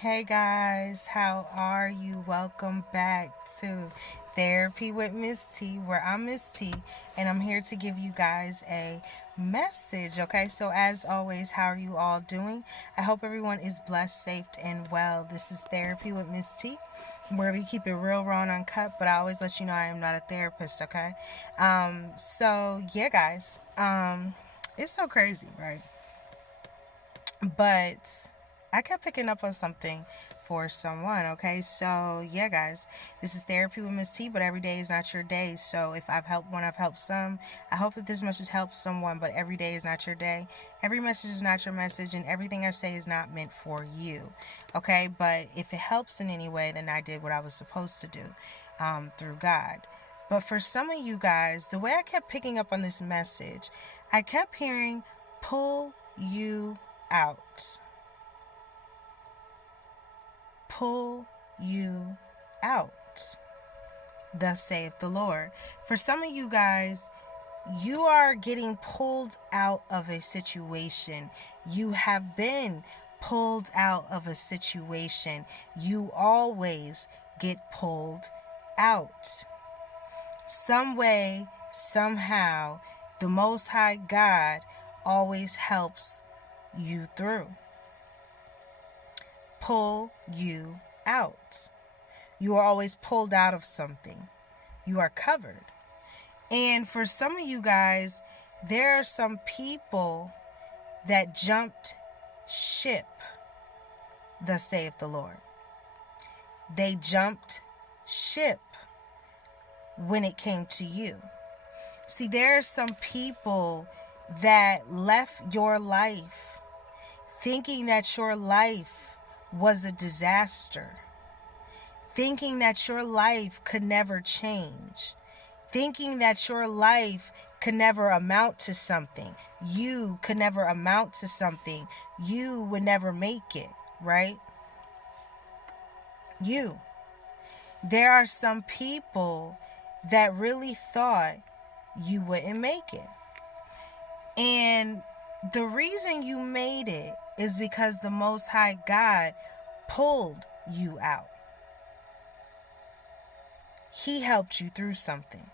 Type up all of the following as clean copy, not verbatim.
Hey guys, how are you? Welcome back to Therapy with Miss T, where I'm Miss T and I'm here to give you guys a message. Okay, so as always, how are you all doing? I hope everyone is blessed, safe, and well. This is Therapy with Miss T, where we keep it real, raw, and uncut, but I always let you know I am not a therapist. Okay, so yeah, guys, it's so crazy, right? But I kept picking up on something for someone. Okay, so yeah, guys, this is Therapy with Miss T, but every day is not your day. So if I've helped one, I've helped some. I hope that this message helps someone, but every day is not your day. Every message is not your message, and everything I say is not meant for you. Okay, but if it helps in any way, then I did what I was supposed to do through God. But for some of you guys, the way I kept picking up on this message, I kept hearing, pull you out. Pull you out. Thus saith the Lord. For some of you guys, you are getting pulled out of a situation. You have been pulled out of a situation. You always get pulled out. Some way, somehow, the Most High God always helps you through. Pull you out. You are always pulled out of something. You are covered. And for some of you guys, there are some people that jumped ship, thus saith the Lord. They jumped ship when it came to you. See, there are some people that left your life thinking that your life was a disaster, thinking that your life could never change, thinking that your life could never amount to something. You could never amount to something. You would never make it, right? You. There are some people that really thought you wouldn't make it. And the reason you made it is because the Most High God pulled you out. He helped you through something.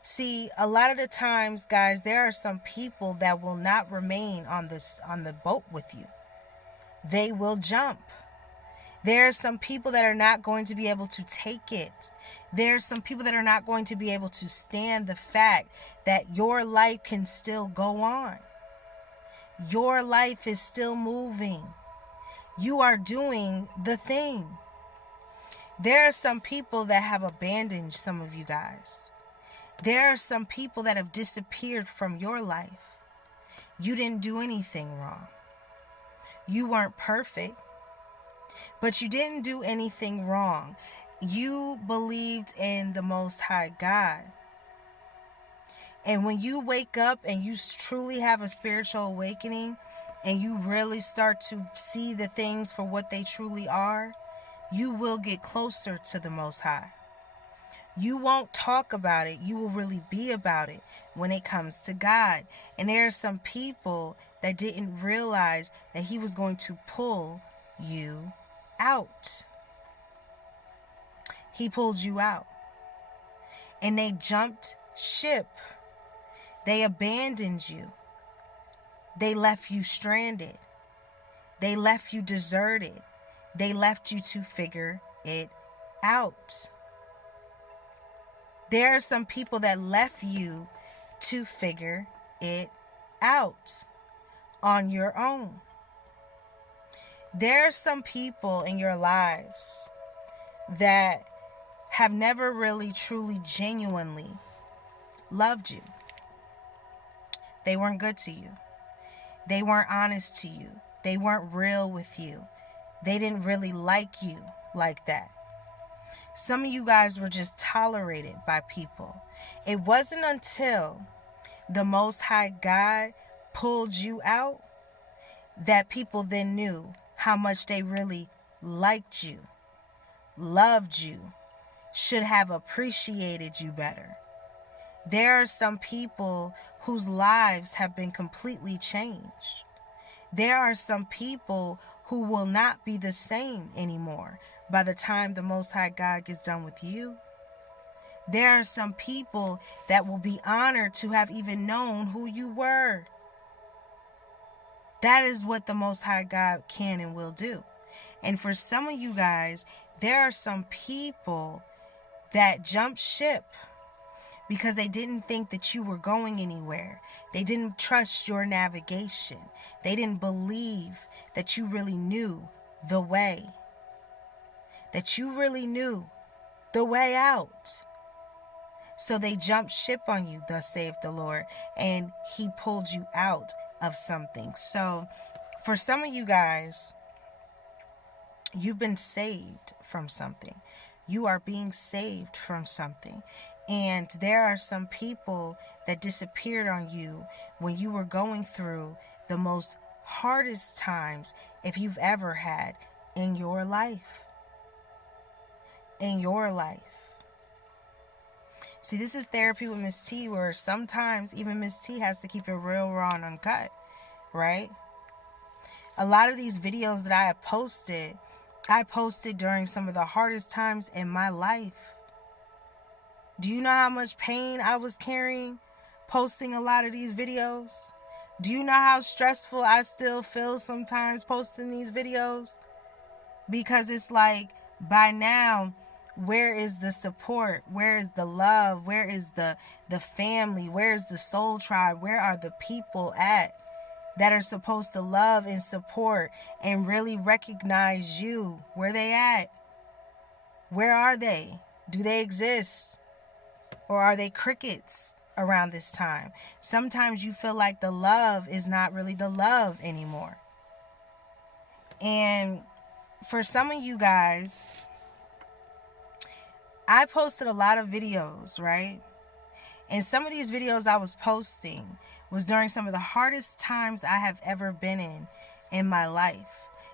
See, a lot of the times, guys, there are some people that will not remain on the boat with you. They will jump. There are some people that are not going to be able to take it. There are some people that are not going to be able to stand the fact that your life can still go on. Your life is still moving. You are doing the thing. There are some people that have abandoned some of you guys. There are some people that have disappeared from your life. You didn't do anything wrong. You weren't perfect, but you didn't do anything wrong. You believed in the Most High God. And when you wake up and you truly have a spiritual awakening and you really start to see the things for what they truly are, you will get closer to the Most High. You won't talk about it. You will really be about it when it comes to God. And there are some people that didn't realize that He was going to pull you out. He pulled you out. And they jumped ship. They abandoned you. They left you stranded. They left you deserted. They left you to figure it out. There are some people that left you to figure it out on your own. There are some people in your lives that have never really, truly, genuinely loved you. They weren't good to you. They weren't honest to you. They weren't real with you. They didn't really like you like that. Some of you guys were just tolerated by people. It wasn't until the Most High God pulled you out that people then knew how much they really liked you, loved you, should have appreciated you better. There are some people whose lives have been completely changed. There are some people who will not be the same anymore by the time the Most High God gets done with you. There are some people that will be honored to have even known who you were. That is what the Most High God can and will do. And for some of you guys, there are some people that jump ship because they didn't think that you were going anywhere. They didn't trust your navigation. They didn't believe that you really knew the way. That you really knew the way out. So they jumped ship on you, thus saith the Lord, and he pulled you out of something. So for some of you guys, you've been saved from something. You are being saved from something. And there are some people that disappeared on you when you were going through the most hardest times if you've ever had in your life. In your life. See, this is Therapy with Miss T, where sometimes even Miss T has to keep it real, raw, and uncut, right? A lot of these videos that I have posted, I posted during some of the hardest times in my life. Do you know how much pain I was carrying posting a lot of these videos? Do you know how stressful I still feel sometimes posting these videos? Because it's like, by now, where is the support? Where is the love? Where is the family? Where is the soul tribe? Where are the people at that are supposed to love and support and really recognize you? Where they at? Where are they? Do they exist? Or are they crickets around this time? Sometimes you feel like the love is not really the love anymore. And for some of you guys, I posted a lot of videos, right? And some of these videos I was posting was during some of the hardest times I have ever been in my life.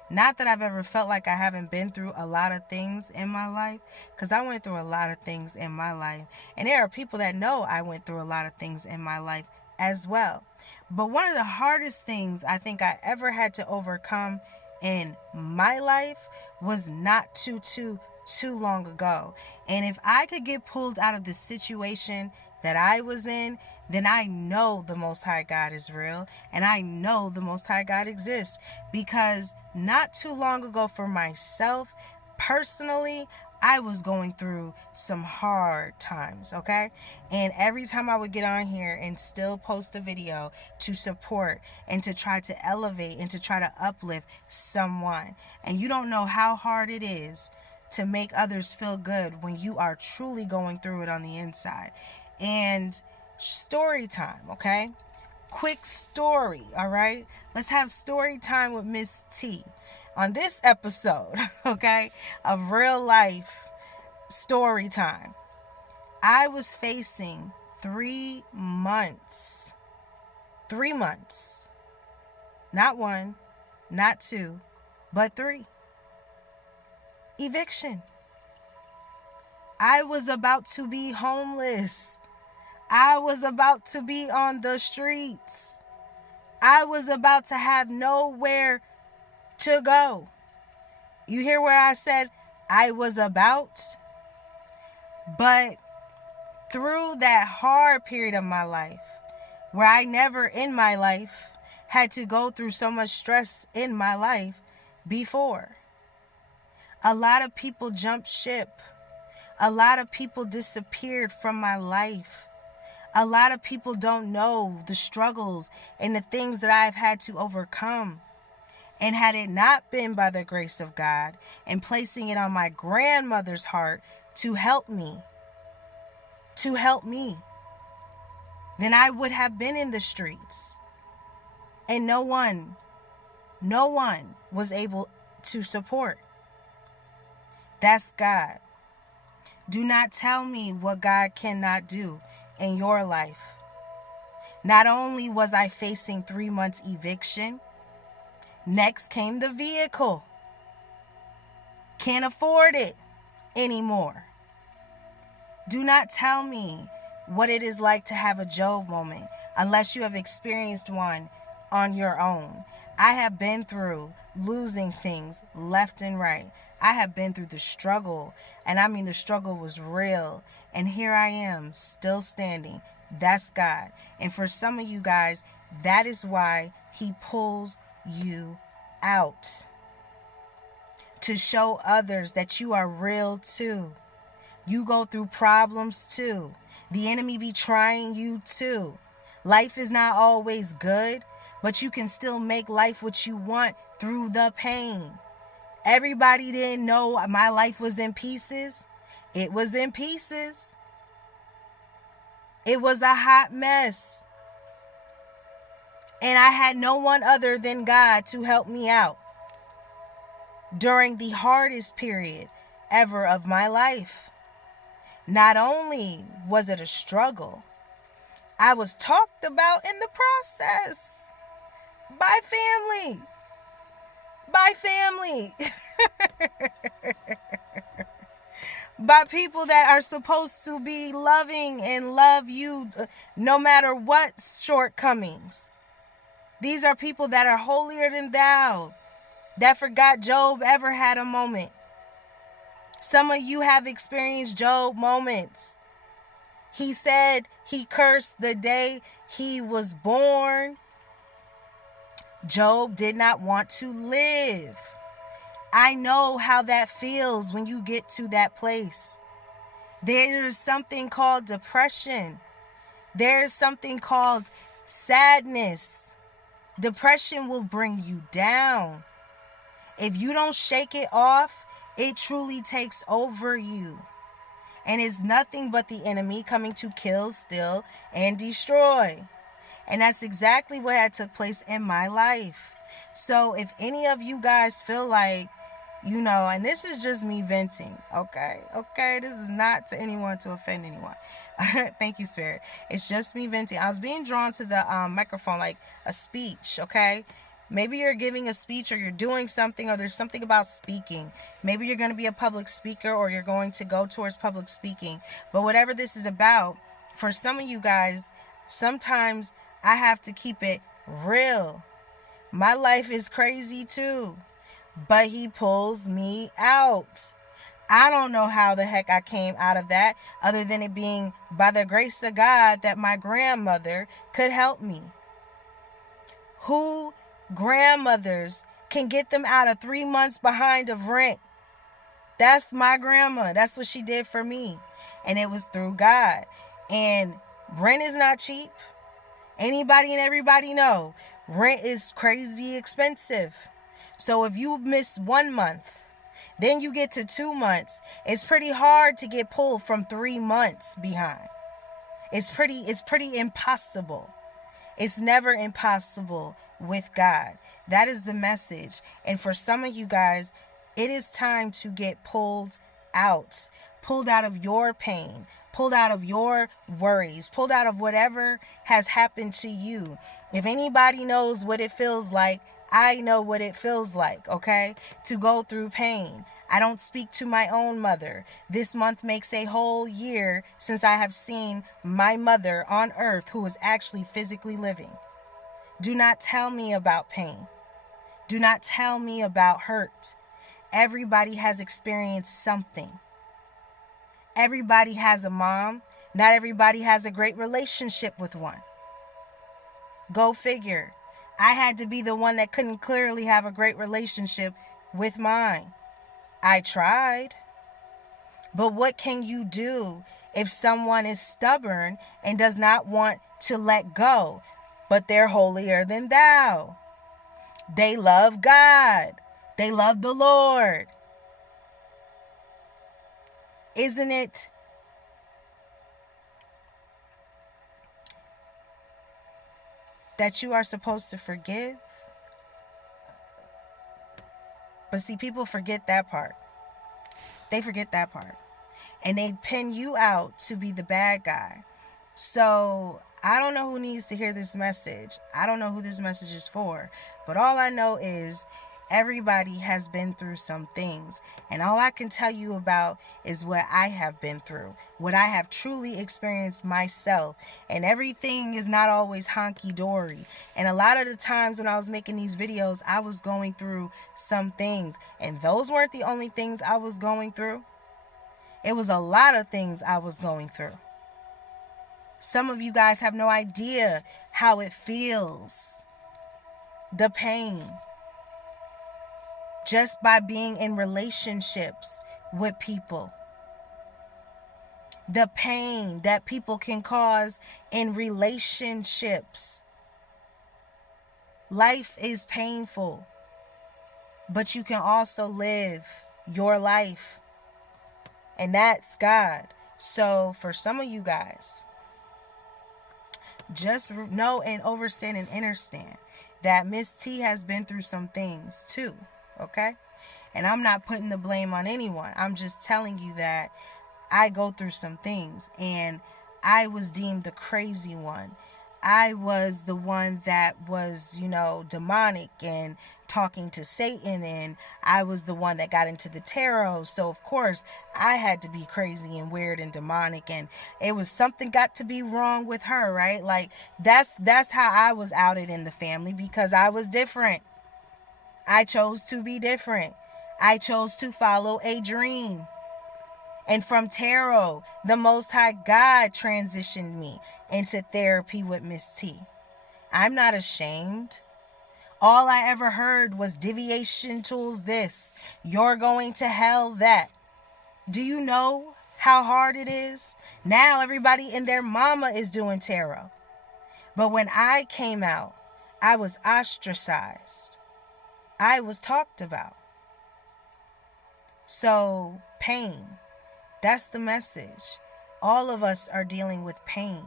Not that I've ever felt like I haven't been through a lot of things in my life, because I went through a lot of things in my life. And there are people that know I went through a lot of things in my life as well. But one of the hardest things I think I ever had to overcome in my life was not too long ago. And if I could get pulled out of the situation that I was in, then I know the Most High God is real, and I know the Most High God exists. Because not too long ago, for myself personally, I was going through some hard times, okay? And every time I would get on here and still post a video to support and to try to elevate and to try to uplift someone, and you don't know how hard it is to make others feel good when you are truly going through it on the inside. And story time, okay? Quick story, all right? Let's have story time with Miss T on this episode, okay, of real life story time. I was facing 3 months. 3 months. Not 1, not 2, but 3. Eviction. I was about to be homeless. I was about to be on the streets. I was about to have nowhere to go. You hear where I said I was about? But through that hard period of my life, where I never in my life had to go through so much stress in my life before, a lot of people jumped ship. A lot of people disappeared from my life. A lot of people don't know the struggles and the things that I've had to overcome. And had it not been by the grace of God and placing it on my grandmother's heart to help me, then I would have been in the streets. And no one was able to support. That's God. Do not tell me what God cannot do in your life. Not only was I facing 3 months eviction, next came the vehicle. Can't afford it anymore. Do not tell me what it is like to have a Job moment unless you have experienced one on your own. I have been through losing things left and right. I have been through the struggle, and I mean the struggle was real. And here I am, still standing. That's God. And for some of you guys, that is why He pulls you out. To show others that you are real too. You go through problems too. The enemy be trying you too. Life is not always good, but you can still make life what you want through the pain. Everybody didn't know my life was in pieces. It was in pieces. It was a hot mess. And I had no one other than God to help me out during the hardest period ever of my life. Not only was it a struggle, I was talked about in the process by family. By family. By people that are supposed to be loving and love you no matter what shortcomings. These are people that are holier than thou, that forgot Job ever had a moment. Some of you have experienced Job moments. He said he cursed the day he was born. Job did not want to live. I know how that feels when you get to that place. There is something called depression. There is something called sadness. Depression will bring you down. If you don't shake it off, it truly takes over you. And it's nothing but the enemy coming to kill, steal, and destroy. And that's exactly what had took place in my life. So if any of you guys feel like, and this is just me venting, okay? This is not to anyone to offend anyone. Thank you, Spirit. It's just me venting. I was being drawn to the microphone like a speech, okay? Maybe you're giving a speech or you're doing something or there's something about speaking. Maybe you're going to be a public speaker or you're going to go towards public speaking. But whatever this is about, for some of you guys, sometimes I have to keep it real. My life is crazy too, but He pulls me out. I don't know how the heck I came out of that other than it being by the grace of God that my grandmother could help me. Who grandmothers can get them out of 3 months behind of rent? That's my grandma. That's what she did for me. And it was through God. And rent is not cheap. Anybody and everybody know rent is crazy expensive. So if you miss 1 month, then you get to 2 months, it's pretty hard to get pulled from 3 months behind. It's pretty impossible. It's never impossible with God. That is the message. And for some of you guys, it is time to get pulled out of your pain, pulled out of your worries, pulled out of whatever has happened to you. If anybody knows what it feels like, I know what it feels like, okay? To go through pain. I don't speak to my own mother. This month makes a whole year since I have seen my mother on earth who is actually physically living. Do not tell me about pain. Do not tell me about hurt. Everybody has experienced something. Everybody has a mom. Not everybody has a great relationship with one. Go figure. I had to be the one that couldn't clearly have a great relationship with mine. I tried. But what can you do if someone is stubborn and does not want to let go, but they're holier than thou? They love God. They love the Lord. Isn't it that you are supposed to forgive? But see, people forget that part. They forget that part. And they pin you out to be the bad guy. So I don't know who needs to hear this message. I don't know who this message is for. But all I know is Everybody has been through some things. And all I can tell you about is what I have been through, what I have truly experienced myself. And everything is not always honky-dory. And a lot of the times when I was making these videos, I was going through some things. And those weren't the only things I was going through. It was a lot of things I was going through. Some of you guys have no idea how it feels. The pain. Just by being in relationships with people. The pain that people can cause in relationships. Life is painful, but you can also live your life. And that's God. So for some of you guys, just know and understand and understand that Miss T has been through some things too. Okay? And I'm not putting the blame on anyone. I'm just telling you that I go through some things, and I was deemed the crazy one. I was the one that was, demonic and talking to Satan, and I was the one that got into the tarot. So of course I had to be crazy and weird and demonic, and it was something got to be wrong with her, right? Like that's how I was outed in the family, because I was different. I chose to be different. I chose to follow a dream. And from tarot, the Most High God transitioned me into therapy with Miss T. I'm not ashamed. All I ever heard was deviation tools this. You're going to hell that. Do you know how hard it is? Now everybody and their mama is doing tarot. But when I came out, I was ostracized. I was talked about. So, pain. That's the message. All of us are dealing with pain,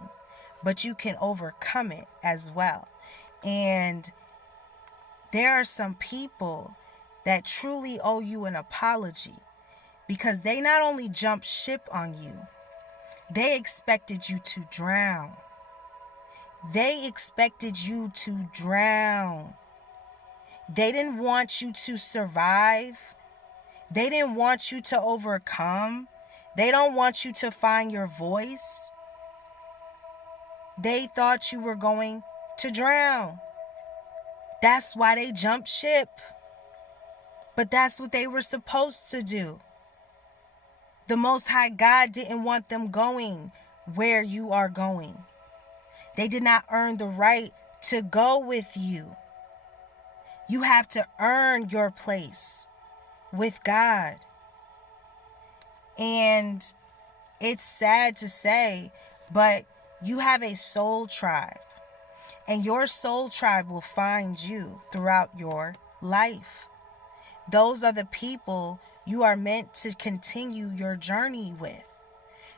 but you can overcome it as well. And there are some people that truly owe you an apology, because they not only jumped ship on you, they expected you to drown. They expected you to drown. They didn't want you to survive. They didn't want you to overcome. They don't want you to find your voice. They thought you were going to drown. That's why they jumped ship. But that's what they were supposed to do. The Most High God didn't want them going where you are going. They did not earn the right to go with you. You have to earn your place with God. And it's sad to say, but you have a soul tribe. And your soul tribe will find you throughout your life. Those are the people you are meant to continue your journey with.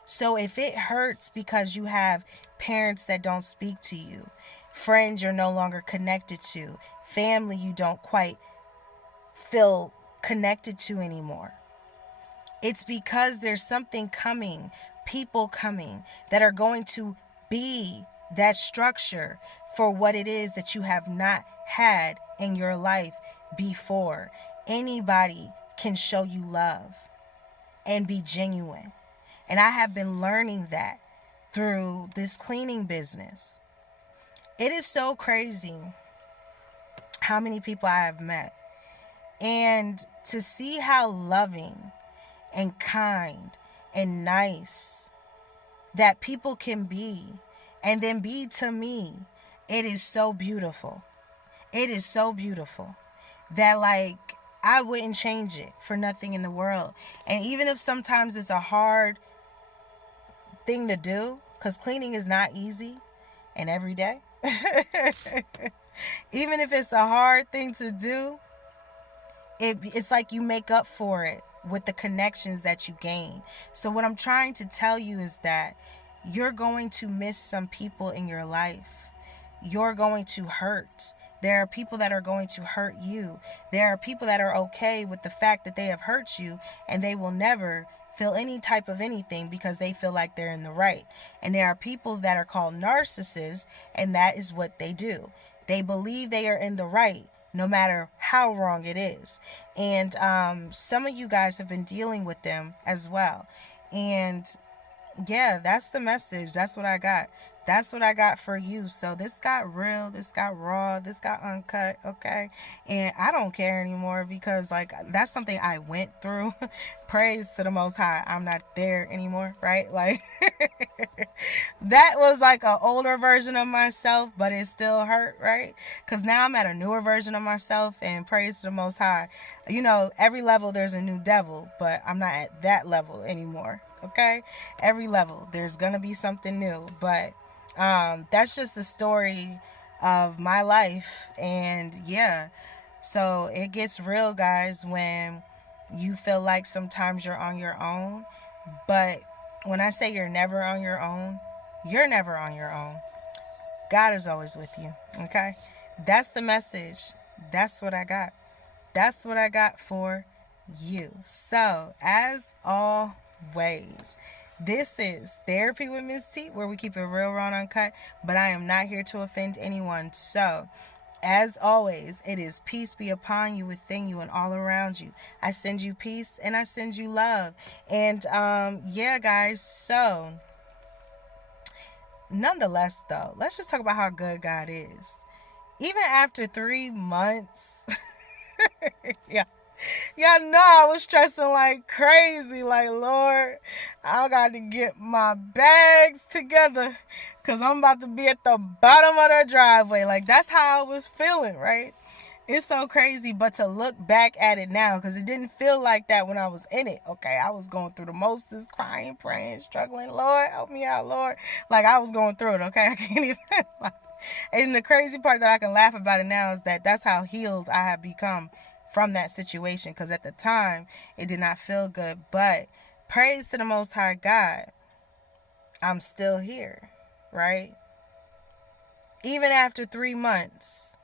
So if it hurts because you have parents that don't speak to you, friends you're no longer connected to, family you don't quite feel connected to anymore, it's because there's something coming, people coming that are going to be that structure for what it is that you have not had in your life before. Anybody can show you love and be genuine. And I have been learning that through this cleaning business. It is so crazy how many people I have met. And to see how loving and kind and nice that people can be, and then be to me, it is so beautiful. It is so beautiful that, like, I wouldn't change it for nothing in the world. And even if sometimes it's a hard thing to do, because cleaning is not easy and every day. Even if it's a hard thing to do, it's like you make up for it with the connections that you gain. So what I'm trying to tell you is that you're going to miss some people in your life. You're going to hurt. There are people that are going to hurt you. There are people that are okay with the fact that they have hurt you, and they will never feel any type of anything because they feel like they're in the right. And there are people that are called narcissists, and that is what they do. They believe they are in the right, no matter how wrong it is. And some of you guys have been dealing with them as well. And yeah, that's the message. That's what I got. That's what I got for you. So this got real, this got raw, this got uncut, okay? And I don't care anymore because, like, that's something I went through. Praise to the Most High. I'm not there anymore, right? Like, that was like an older version of myself, but it still hurt, right? Because now I'm at a newer version of myself, and praise to the Most High. You know, every level there's a new devil, but I'm not at that level anymore, okay? Every level there's gonna be something new, but that's just the story of my life. And yeah, so it gets real, guys, when you feel like sometimes you're on your own. But when I say you're never on your own, you're never on your own. God is always with you, okay? That's the message. That's what I got. That's what I got for you. So, as always, this is Therapy with Miss T, where we keep it real, raw, and uncut, but I am not here to offend anyone. So, as always, it is peace be upon you, within you, and all around you. I send you peace and I send you love. And yeah, guys, so nonetheless, though, let's just talk about how good God is. Even after 3 months, yeah. Y'all know I was stressing like crazy. Like, Lord, I got to get my bags together because I'm about to be at the bottom of the driveway. Like, that's how I was feeling, right? It's so crazy, but to look back at it now, because it didn't feel like that when I was in it, okay? I was going through the mostest, crying, praying, struggling. Lord, help me out, Lord. Like, I was going through it, okay? I can't even... And the crazy part that I can laugh about it now is that that's how healed I have become from that situation, because at the time it did not feel good. But praise to the Most High God, I'm still here, right? Even after 3 months,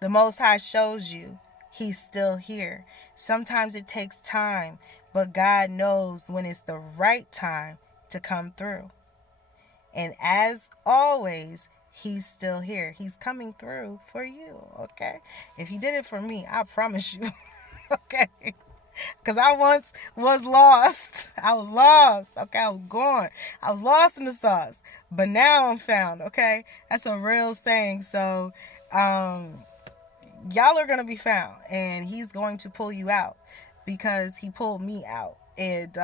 the Most High shows you He's still here. Sometimes it takes time, but God knows when it's the right time to come through. And as always, He's still here. He's coming through for you, okay? If He did it for me, I promise you, okay? Because I once was lost. I was lost, okay? I was gone. I was lost in the sauce. But now I'm found, okay? That's a real saying. So, y'all are going to be found. And He's going to pull you out because He pulled me out. If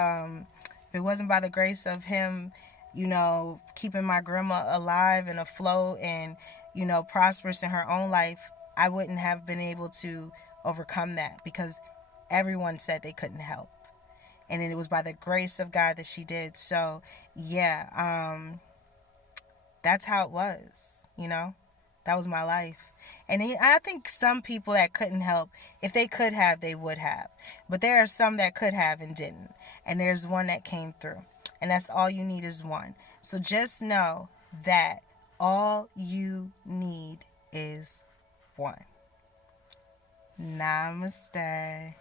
it wasn't by the grace of Him, you know, keeping my grandma alive and afloat and, you know, prosperous in her own life, I wouldn't have been able to overcome that because everyone said they couldn't help. And it was by the grace of God that she did. So, yeah, that's how it was, you know. That was my life. And I think some people that couldn't help, if they could have, they would have. But there are some that could have and didn't. And there's one that came through. And that's all you need is one. So just know that all you need is one. Namaste.